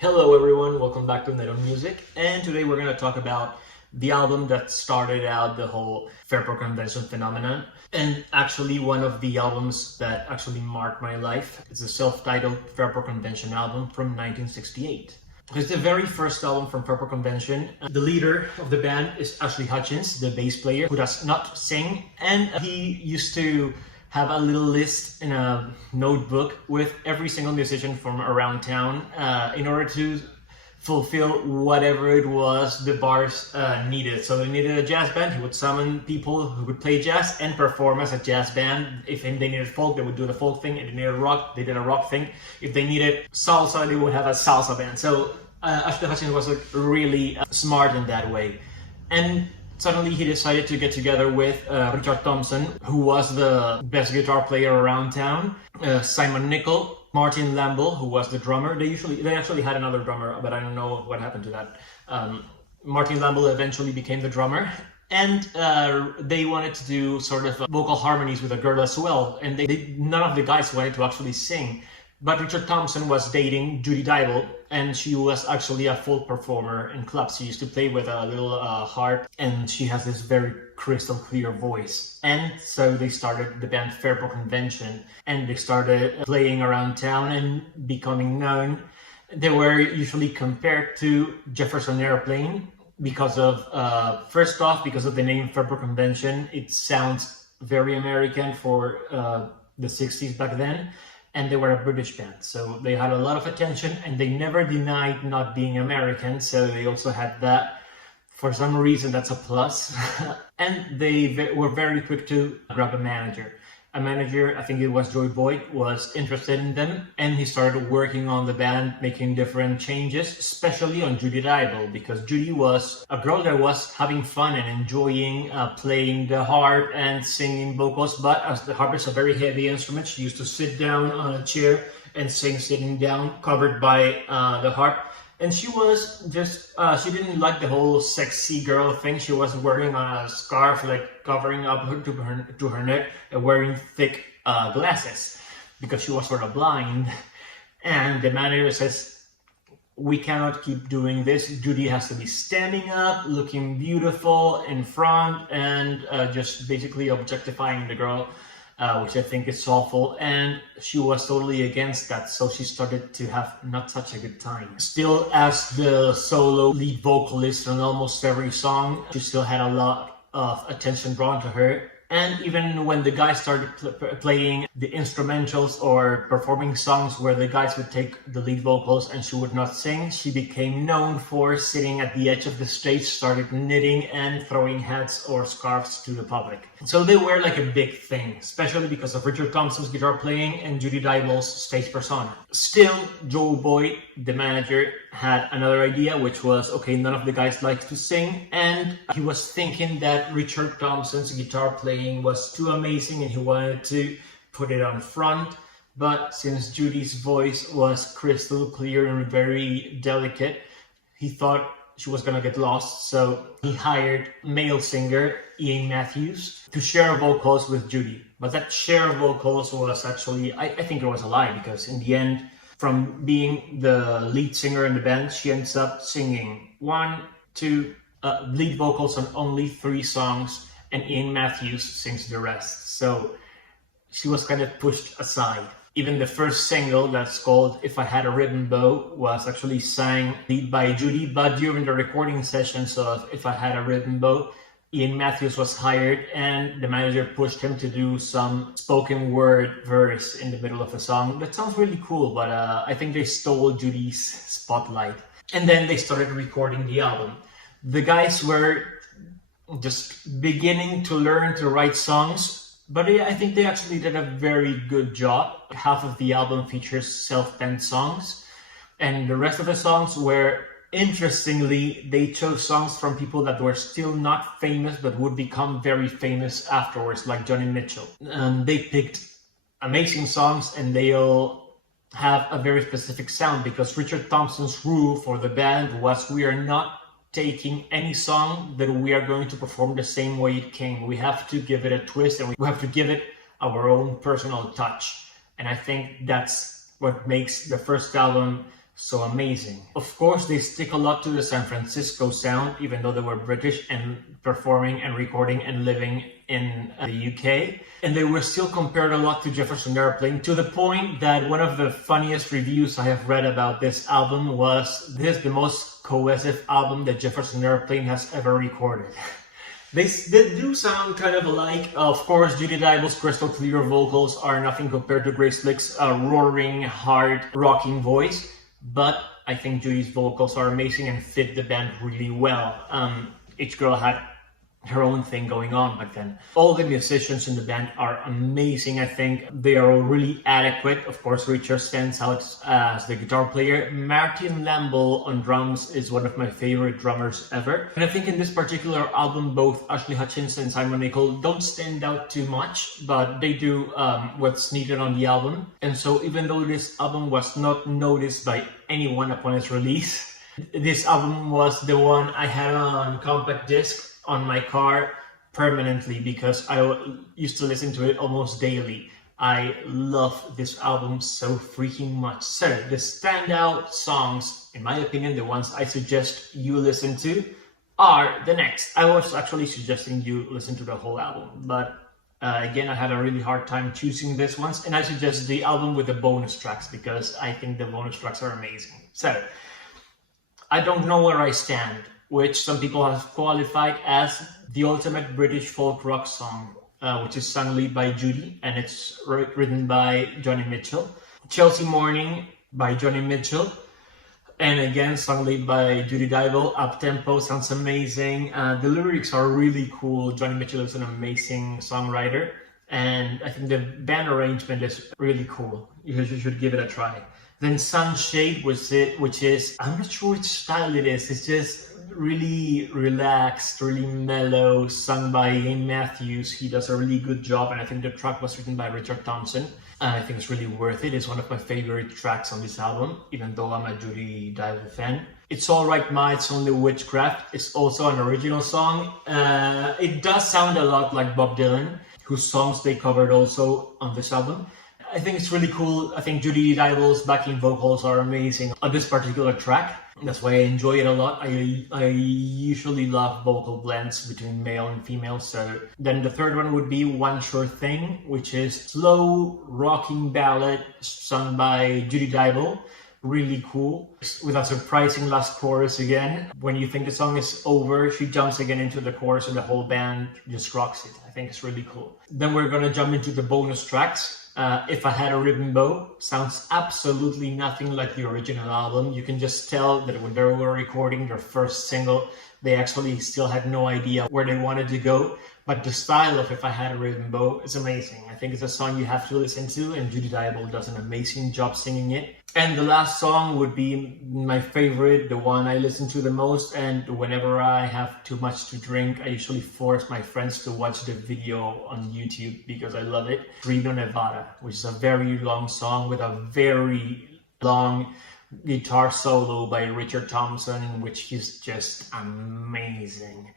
Hello everyone, welcome back to Net on Music, and today we're going to talk about the album that started out the whole Fairport Convention phenomenon, and actually one of the albums that actually marked my life. It's a self-titled Fairport Convention album from 1968. It's the very first album from Fairport Convention. The leader of the band is Ashley Hutchins, the bass player, who does not sing, and he used to have a little list in a notebook with every single musician from around town in order to fulfill whatever it was the bars needed. So they needed a jazz band, he would summon people who would play jazz and perform as a jazz band. If they needed folk, they would do the folk thing. If they needed rock, they did a rock thing. If they needed salsa, they would have a salsa band. So Ashley Hutchins was really smart in that way. And suddenly he decided to get together with Richard Thompson, who was the best guitar player around town, Simon Nicol, Martin Lamble, who was the drummer. They actually had another drummer, but I don't know what happened to that. Martin Lamble eventually became the drummer, and they wanted to do sort of vocal harmonies with a girl as well, and none of the guys wanted to actually sing. But Richard Thompson was dating Judy Dyble, and she was actually a folk performer in clubs. She used to play with a little harp, and she has this very crystal clear voice. And so they started the band Fairport Convention, and they started playing around town and becoming known. They were usually compared to Jefferson Airplane because of, first off, because of the name Fairport Convention. It sounds very American for the 60s back then. And they were a British band, so they had a lot of attention, and they never denied not being American, so they also had that. For some reason, that's a plus. And they were very quick to grab a manager. A manager, I think it was Joy Boyd, was interested in them, and he started working on the band, making different changes, especially on Judy Dyble, because Judy was a girl that was having fun and enjoying playing the harp and singing vocals, but as the harp is a very heavy instrument, she used to sit down on a chair and sing sitting down, covered by the harp. And she was just, she didn't like the whole sexy girl thing. She was wearing a scarf, like covering up to her neck, and wearing thick glasses because she was sort of blind. And the manager says, we cannot keep doing this. Judy has to be standing up, looking beautiful in front, and just basically objectifying the girl. Which I think is awful, and she was totally against that, so she started to have not such a good time. Still, as the solo lead vocalist on almost every song, she still had a lot of attention drawn to her. And even when the guys started playing the instrumentals or performing songs where the guys would take the lead vocals and she would not sing, she became known for sitting at the edge of the stage, started knitting and throwing hats or scarves to the public. So they were like a big thing, especially because of Richard Thompson's guitar playing and Judy Dyble's stage persona. Still, Joe Boyd, the manager, had another idea, which was, okay, none of the guys liked to sing, and he was thinking that Richard Thompson's guitar playing was too amazing and he wanted to put it on front. But since Judy's voice was crystal clear and very delicate, he thought she was gonna get lost, so he hired male singer Ian Matthews to share vocals with Judy. But that share of vocals was actually, I think it was a lie, because in the end, from being the lead singer in the band, she ends up singing two lead vocals on only 3 songs, and Ian Matthews sings the rest. So she was kind of pushed aside. Even the first single, that's called If I Had a Ribbon Bow, was actually sang lead by Judy, but during the recording sessions of If I Had a Ribbon Bow, Ian Matthews was hired, and the manager pushed him to do some spoken word verse in the middle of the song. That sounds really cool, but I think they stole Judy's spotlight. And then they started recording the album. The guys were just beginning to learn to write songs, but I think they actually did a very good job. Half of the album features self-penned songs, and the rest of the songs were, interestingly, they chose songs from people that were still not famous but would become very famous afterwards, like Johnny Mitchell. They picked amazing songs, and they all have a very specific sound, because Richard Thompson's rule for the band was, we are not taking any song that we are going to perform the same way it came. We have to give it a twist, and we have to give it our own personal touch. And I think that's what makes the first album so amazing. Of course, they stick a lot to the San Francisco sound, even though they were British and performing and recording and living in the UK. And they were still compared a lot to Jefferson Airplane, to the point that one of the funniest reviews I have read about this album was, "This is the most cohesive album that Jefferson Airplane has ever recorded." They do sound kind of alike. Of course, Judy Dyble's crystal clear vocals are nothing compared to Grace Slick's roaring, hard, rocking voice. But I think Judy's vocals are amazing and fit the band really well. Each girl had her own thing going on back then. All the musicians in the band are amazing. I think they are all really adequate. Of course, Richard stands out as the guitar player. Martin Lamble on drums is one of my favorite drummers ever. And I think in this particular album, both Ashley Hutchinson and Simon Nicol don't stand out too much, but they do what's needed on the album. And so even though this album was not noticed by anyone upon its release, this album was the one I had on compact disc on my car permanently because I used to listen to it almost daily. I love this album so freaking much. So the standout songs, in my opinion, the ones I suggest you listen to are the next. I was actually suggesting you listen to the whole album, but again, I had a really hard time choosing these ones, and I suggest the album with the bonus tracks because I think the bonus tracks are amazing. So, I Don't Know Where I Stand, which some people have qualified as the ultimate British folk rock song, which is sung lead by Judy, and it's written by Johnny Mitchell. Chelsea Morning by Johnny Mitchell, and again sung lead by Judy Dyble. Up tempo, sounds amazing. The lyrics are really cool. Johnny Mitchell is an amazing songwriter, and I think the band arrangement is really cool. You should give it a try. Then Sunshade, which is, I'm not sure which style it is. It's just really relaxed, really mellow, sung by Ian Matthews. He does a really good job, and I think the track was written by Richard Thompson. And I think it's really worth it. It's one of my favorite tracks on this album, even though I'm a Judy Dyble fan. It's Alright Ma, It's Only Witchcraft. It's also an original song. It does sound a lot like Bob Dylan, whose songs they covered also on this album. I think it's really cool. I think Judy Dyble's backing vocals are amazing on this particular track. That's why I enjoy it a lot. I usually love vocal blends between male and female. So then the third one would be One Sure Thing, which is slow rocking ballad sung by Judy Dyble. Really cool, with a surprising last chorus again. When you think the song is over, she jumps again into the chorus and the whole band just rocks it. I think it's really cool. Then we're gonna jump into the bonus tracks. If I Had a Ribbon Bow sounds absolutely nothing like the original album. You can just tell that when they were recording their first single, they actually still had no idea where they wanted to go. But the style of If I Had a Ribbon Bow is amazing. I think it's a song you have to listen to, and Judy Dyble does an amazing job singing it. And the last song would be my favorite, the one I listen to the most, and whenever I have too much to drink, I usually force my friends to watch the video on YouTube because I love it. Reno, Nevada, which is a very long song with a very long guitar solo by Richard Thompson, which is just amazing.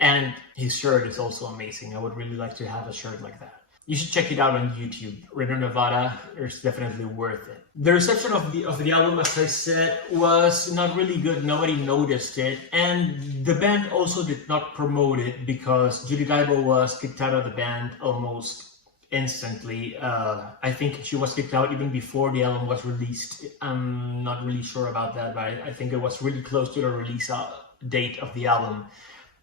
And his shirt is also amazing. I would really like to have a shirt like that. You should check it out on YouTube. Reno, Nevada is definitely worth it. The reception of the album, as I said, was not really good. Nobody noticed it. And the band also did not promote it because Judy Dyble was kicked out of the band almost instantly. I think she was kicked out even before the album was released. I'm not really sure about that, but I think it was really close to the release date of the album.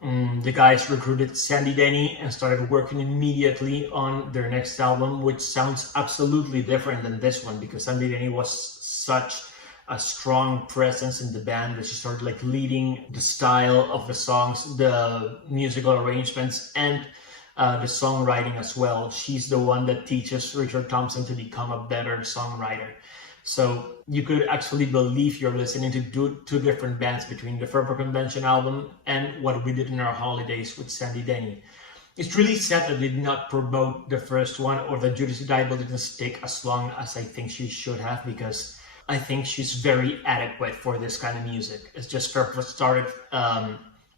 The guys recruited Sandy Denny and started working immediately on their next album, which sounds absolutely different than this one because Sandy Denny was such a strong presence in the band that she started like leading the style of the songs, the musical arrangements, and the songwriting as well. She's the one that teaches Richard Thompson to become a better songwriter. So you could actually believe you're listening to two different bands between the Fairport Convention album and What We Did in Our Holidays with Sandy Denny. It's really sad that they did not promote the first one, or that Judy Dyble didn't stick as long as I think she should have, because I think she's very adequate for this kind of music. It's just Fairport started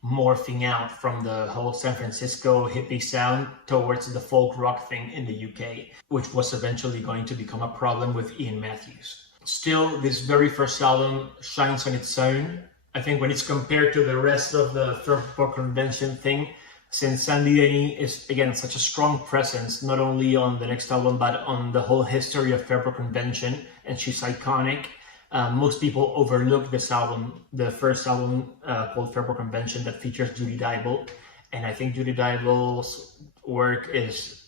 morphing out from the whole San Francisco hippie sound towards the folk rock thing in the UK, which was eventually going to become a problem with Ian Matthews. Still, this very first album shines on its own. I think when it's compared to the rest of the Fairport Convention thing, since Sandy Denny is, again, such a strong presence, not only on the next album, but on the whole history of Fairport Convention, and she's iconic. Most people overlook this album, the first album called Fairport Convention, that features Judy Dyble. And I think Judy Dyble's work is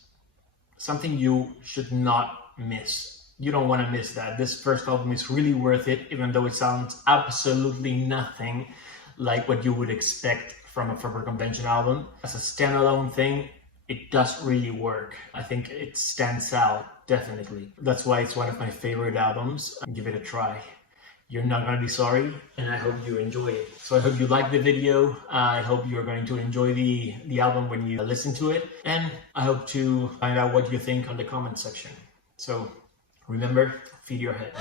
something you should not miss. You don't want to miss that. This first album is really worth it, even though it sounds absolutely nothing like what you would expect from a Fairport Convention album. As a standalone thing, it does really work. I think it stands out, definitely. That's why it's one of my favorite albums. Give it a try. You're not going to be sorry, and I hope you enjoy it. So I hope you like the video. I hope you're going to enjoy the album when you listen to it, and I hope to find out what you think on the comment section. So remember, feed your head.